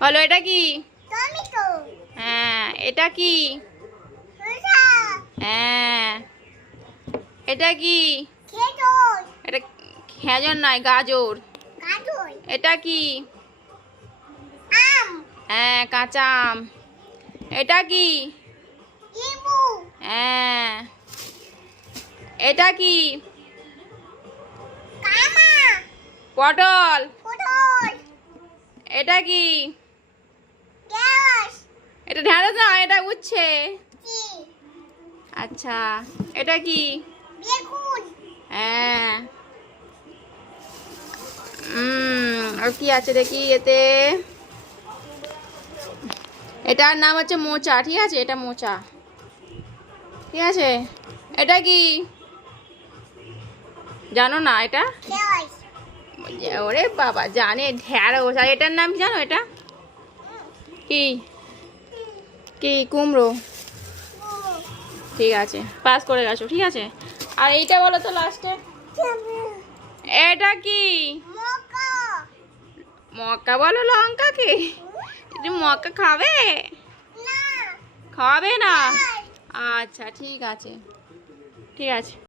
বলো এটা কি? টমেটো। হ্যাঁ। এটা কি? শসা। হ্যাঁ। এটা কি? খেজুর। এটা খেজুর নয়, গাজর। গাজর। এটা কি? আম। হ্যাঁ, কাঁচা আম। এটা কি? লেবু। হ্যাঁ। এটা কি? কামা। পটল। পটল। এটা কি? ঢেঁড়স। এটা ঢেঁড়স না, এটা উচ্ছে। জি। আচ্ছা, এটা কি? বেগুন। হ্যাঁ। আর কি আছে দেখি এতে। এটার নাম হচ্ছে মোচা, ঠিক আছে? এটা মোচা, ঠিক আছে? এটা কি জানো না? এটা ঢেঁড়স। ওরে বাবা, জানে ঢ্যাঁড়স। আর এটার নাম কি জানো? এটা কি? কি? কুমড়ো। ঠিক আছে, পাস করে গেছো, ঠিক আছে। আর এইটা বলো তো লাস্টে, এটা কি? মকা। মক্কা বলো লঙ্কাকে? তুমি মক্কা খাবে? না। খাবে না? আচ্ছা, ঠিক আছে, ঠিক আছে।